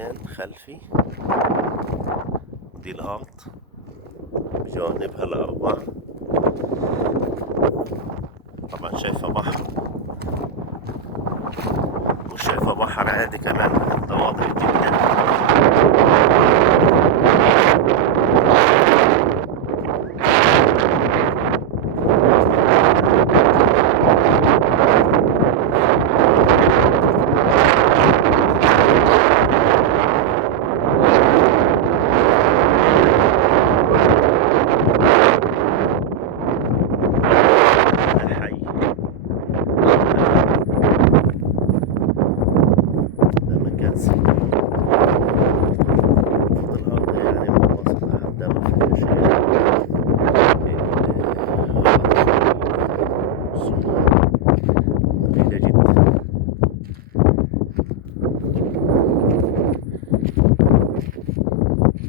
عمارتين خلفي، دي الأرض بجوانبها الأربع. طبعا شايفة بحر، وشايفة بحر عادي كمان، حتى واضح جدا.